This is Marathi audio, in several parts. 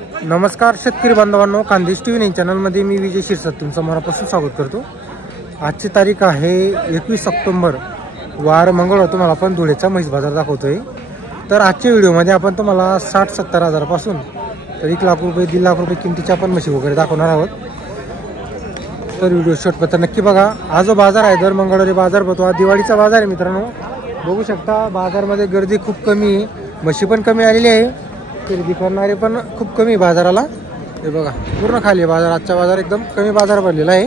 नमस्कार शेतकरी बांधवांनो, खानदेश टीव्ही चॅनलमध्ये मी विजय शिरसाट तुमचं मनापासून स्वागत करतो। आजची तारीख आहे 21 ऑक्टोबर, वार मंगळवार। तुम्हाला आपण धुळेचा म्हैस बाजार दाखवतोय। तर आजच्या व्हिडिओमध्ये आपण तुम्हाला 60-70 हजारापासून तर 1 लाख रुपये 1.5 लाख रुपये किमतीच्या पण म्हशी वगैरे दाखवणार आहोत। तर व्हिडिओ शेवटपर्यंत नक्की बघा। आज जो बाजार आहे दर मंगळवारी बाजार भरतो। हा दिवाळीचा बाजार आहे मित्रांनो, बघू शकता बाजारमध्ये गर्दी खूप कमी आहे, म्हशी पण कमी आलेली आहे, खरेदी करणारे पण खूप कमी बाजाराला। हे बघा पूर्ण खाली बाजार, आजचा बाजार एकदम कमी बाजार भरलेला आहे।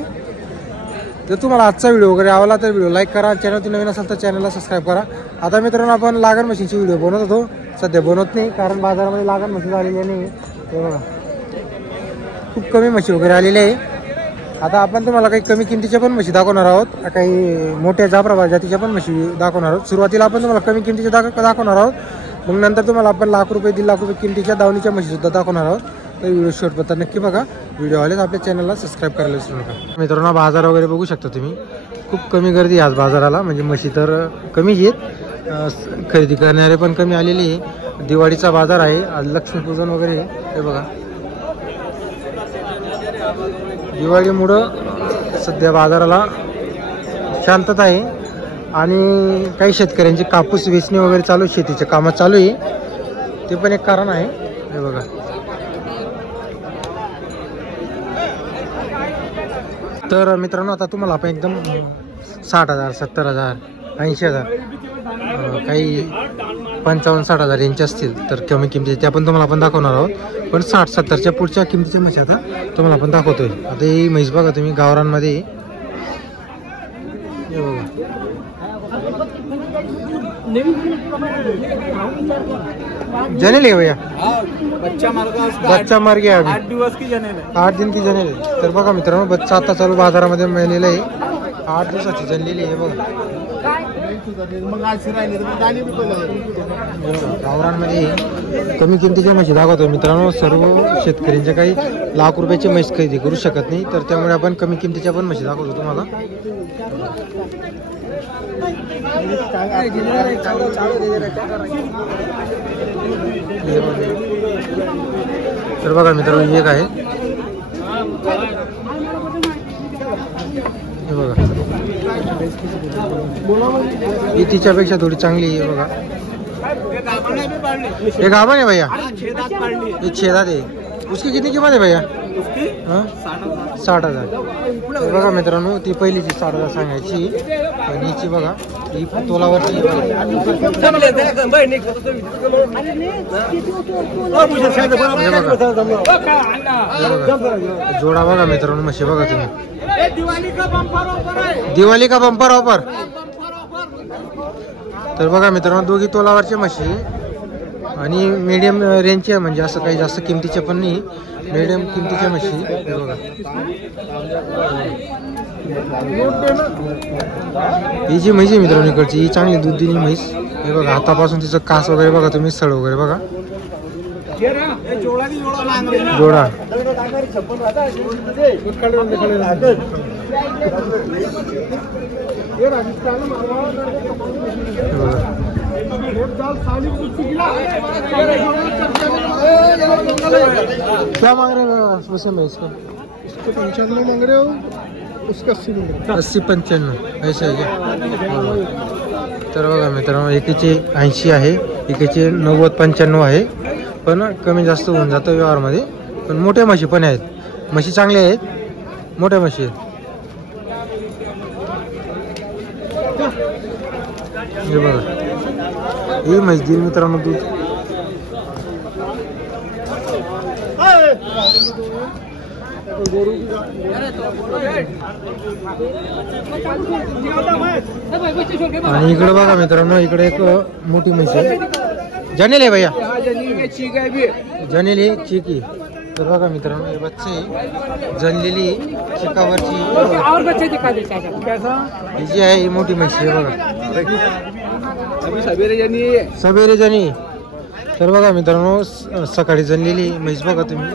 जर तुम्हाला आजचा व्हिडिओ वगैरे आवडला तर व्हिडिओ लाईक करा, चॅनल नवीन असेल तर चॅनलला सबस्क्राईब करा। आता मित्रांनो आपण लागण म्हशींची व्हिडिओ बनवत होतो, सध्या बनवत नाही कारण बाजारामध्ये लागण म्हशी आलेली नाही। हे बघा खूप कमी म्हशी वगैरे आलेली आहे। आता आपण तुम्हाला काही कमी किमतीच्या पण म्हशी दाखवणार आहोत, काही मोठ्या जाफराबाद जातीच्या पण म्हशी दाखवणार आहोत। सुरुवातीला आपण तुम्हाला कमी किमतीच्या दाखवणार आहोत, मग नंतर तुम्हाला आपण लाख रुपये 1.5 लाख रुपये किमतीच्या दावणीच्या म्हशी सुद्धा दाखवणार आहोत। तर व्हिडिओ शेवटपर्यंत नक्की बघा। व्हिडिओ आलेच आपल्या चॅनलला सबस्क्राईब करायला विसरू नका। मित्रांनो बाजार वगैरे बघू शकता तुम्ही, खूप कमी गर्दी आज बाजाराला, म्हणजे म्हशी तर कमीच आहेत, खरेदी करणारे पण कमी आलेली आहे। दिवाळीचा बाजार आहे, आज लक्ष्मीपूजन वगैरे। हे बघा दिवाळीमुळं सध्या बाजाराला शांतता आहे आणि काही शेतकऱ्यांची कापूस वेचणे वगैरे चालू, शेतीचे कामं चालू आहे, ते पण एक कारण आहे। हे बघा तर मित्रांनो आता तुम्हाला आपण एकदम 60,000 70,000 80,000 काही 55-60 हजार यांचे असतील तर कमी किमतीचे ते आपण तुम्हाला आपण दाखवणार आहोत। पण 60-70च्या पुढच्या किमतीच्या म्हशी आता तुम्हाला आपण दाखवतोय। आता ही म्हैस बघा तुम्ही गावरांमध्ये, जनेल है भैया, बच्चा मर गया अभी 8 दिन की जनेल है। तर बघा मित्रांनो बच्चा आता चालू बाजारामध्ये मिळालेला आहे, 8 दिवसाची जनलेली आहे। बघा गावरांमध्ये कमी किमतीच्या म्हशी दाखवतोय मित्रांनो। सर्व शेतकऱ्यांच्या काही लाख रुपयाची म्हैस खरेदी करू शकत नाही, तर त्यामुळे आपण कमी किमतीच्या पण म्हशी दाखवतो तुम्हाला। तर बघा मित्रांनो एक आहे, हे बघा ही तिच्यापेक्षा थोडी चांगली आहे। बघा ये गाभन है भैया, ये 6 दात है, उसकी कितनी कीमत है भैया? 60,000। बघा मित्रांनो ती पहिलीची 60,000 सांगायची, आणि हिची बघा ही तोलावरची जोडा बघा मित्रांनो म्हशी बघा तुम्ही, दिवाळी का बंपर ऑफर। तर बघा मित्रांनो दोघी तोलावरच्या म्हशी आणि मीडियम रेंजच्या, म्हणजे असं काही जास्त किमतीच्या पण नाही, मीडियम किमतीच्या म्हशी। हे बघा ही जी म्हैस आहे मित्रांनो इकडची, ही चांगली दूध दिली म्हैस। हे बघा हातापासून तिचं कास वगैरे बघा तुम्ही, सळ वगैरे बघा, जोडा क्या मांग रहे हो वैसे में इसको? 95 मांग रहे हो, उसका 80-85 ऐसे आहे का? तर बघा मित्रांनो एकीचे 80 आहे, एकीचे 90-95 आहे, पण कमी जास्त होऊन जातं व्यवहारमध्ये। पण मोठ्या म्हशी पण आहेत, म्हशी चांगल्या आहेत, मोठ्या म्हशी आहेत। हे बघा ही म्हैस देईल मित्रांनो दूध, आणि इकडे बघा मित्रांनो इकडे एक मोठी म्हैस आहे, जनेल आहे भैया, जनेल आहे चिकी। तर बघा मित्रांनो हे बच्चे जनलेली चिकावरची ही जी आहे ही मोठी म्हशी आहे बघा, सबेरे जनी। तर बघा मित्रांनो सकाळी जनलेली म्हैस बघा तुम्ही,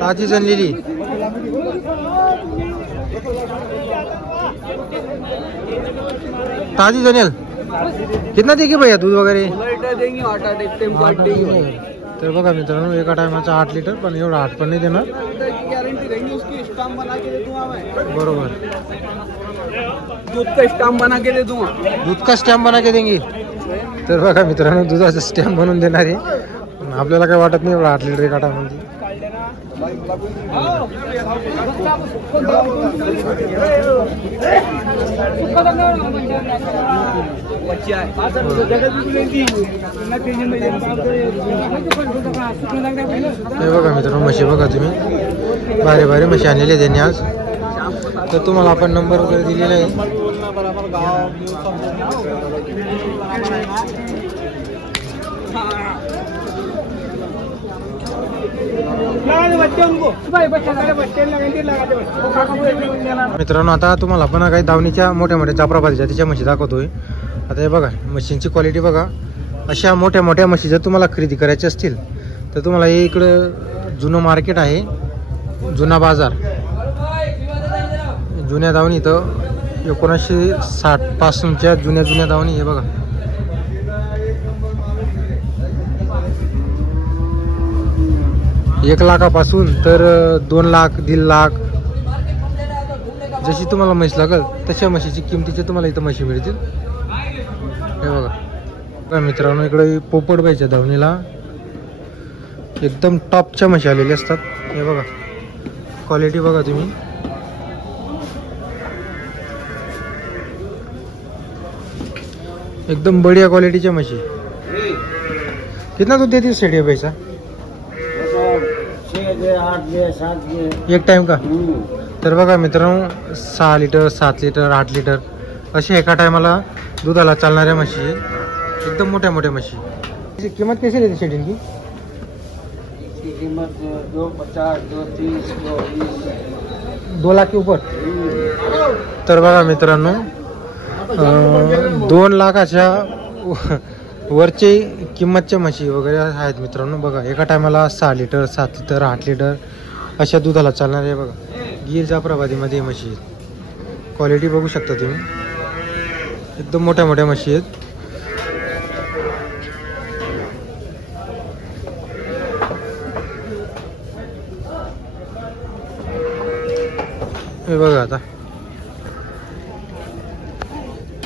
ताजी जनलेली। ताजी जनेल कितना देगी भैया दूध वगैरह? देंगे 8 एक टाइम 8 देंगे। तर बघा मित्रांनो एका टायमाचा 8 लिटर, पण एवढा 8 पण नाही देणार. गारंटी रहेगी उसकी, स्टाम्प बना के दे दूंगा मैं. बरोबर. दूध का स्टाम्प बना के दे दूंगा. दूध का स्टॅम्प बना के देंगे. तर बघा मित्रांनो दुधाचा स्टॅम्प बनवून देणार आहे. आपल्याला काय वाटत नाही एवढा 8 लिटर एका टायमामध्ये. हे बघा मित्रांनो म्हशी बघा तुम्ही, भारी भारी म्हशी आणलेली त्यांनी आज. तर तुम्हाला आपण नंबर वगैरे दिलेला आहे. मित्रांनो आता तुम्हाला पण काही दावणीच्या मोठ्या मोठ्या जाफराबादी जातीच्या म्हशी दाखवतोय. आता हे बघा म्हशींची क्वालिटी बघा. अशा मोठ्या मोठ्या म्हशी जर तुम्हाला खरेदी करायच्या असतील तर तुम्हाला हे इकडं जुनं मार्केट आहे, जुना बाजार, जुन्या दावणी. तर 1960 पासूनच्या जुन्या दावणी हे बघा. एक लाखापासून तर 2 लाख 1.5 लाख जशी तुम्हाला म्हैस लागेल तशा म्हशीची किमतीचे तुम्हाला इथं म्हशी मिळतील. हे बघा मित्रांनो इकडे पोपटबाईच्या धावणीला एकदम टॉपच्या म्हशी आलेल्या असतात. हे बघा क्वालिटी बघा तुम्ही. एकदम बढ़िया क्वालिटीच्या म्हशी. कितना दूध देती है सेठी पैसा? 1 टाइम का. तर बघा मित्रांनो 6 लिटर 7 लिटर 8 लिटर असे एका टायमाला दुधाला चालणाऱ्या म्हशी एकदम मोठ्या मोठ्या म्हशी. किंमत कैसे देते शेट इनकी? कीमत 250 230 220. 2 लाख के ऊपर. तर बघा मित्रांनो 2 लाखाच्या वरचे किंमतच्या म्हशी वगैरे आहेत मित्रांनो. बघा एका टायमाला 6 लिटर 7 लिटर 8 लिटर अशा दुधाला चालणार आहे. बघा गीर जाफराबादीमध्ये म्हशी आहेत. क्वालिटी बघू शकता तुम्ही, एकदम मोठ्या मोठ्या म्हशी आहेत. हे बघा आता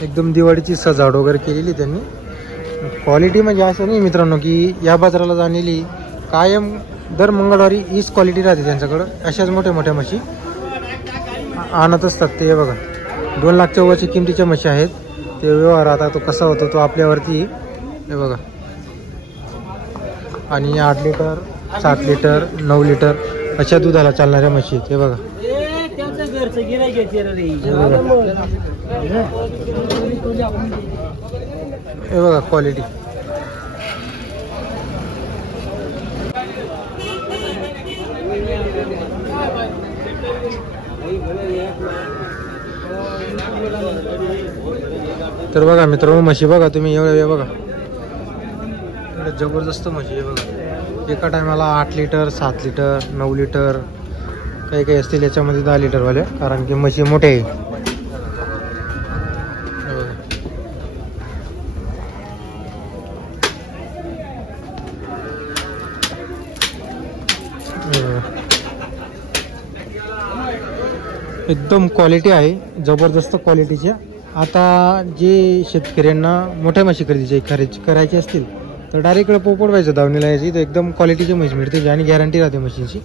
एकदम दिवाळीची सजावट वगैरे केलेली त्यांनी. क्वालिटी म्हणजे असं नाही मित्रांनो की या बाजाराला जाणलेली कायम दर मंगळवारी हीच क्वालिटी राहते त्यांच्याकडं. अशाच मोठ्या मोठ्या म्हशी आणत असतात ते. बघा 2 लाखच्या वरची किमतीच्या म्हशी आहेत. ते व्यवहार आता तो कसा होतो तो आपल्यावरती. हे बघा आणि 8 लिटर 7 लिटर 9 लिटर अशा दुधाला चालणाऱ्या म्हशी आहेत. हे बघा हे बघा क्वालिटी. तर बघा मित्रांनो म्हशी बघा तुम्ही एवढ्या बघा जबरदस्त म्हशी आहे बघा. एका टायमाला 8 लिटर 7 लिटर 9 लिटर काही काही असतील याच्यामध्ये 10 लिटरवाल्या, कारण की म्हशी मोठे आहे. एकदम क्वालिटी आहे जबरदस्त क्वालिटीच्या. आता जे शेतकऱ्यांना मोठ्या म्हशी खरेदी करायची असतील तर डायरेक्ट पोपटबाईच्या दावणीला यायची. तर एकदम क्वालिटीची म्हशी मिळते आणि गॅरंटी राहते म्हशींची.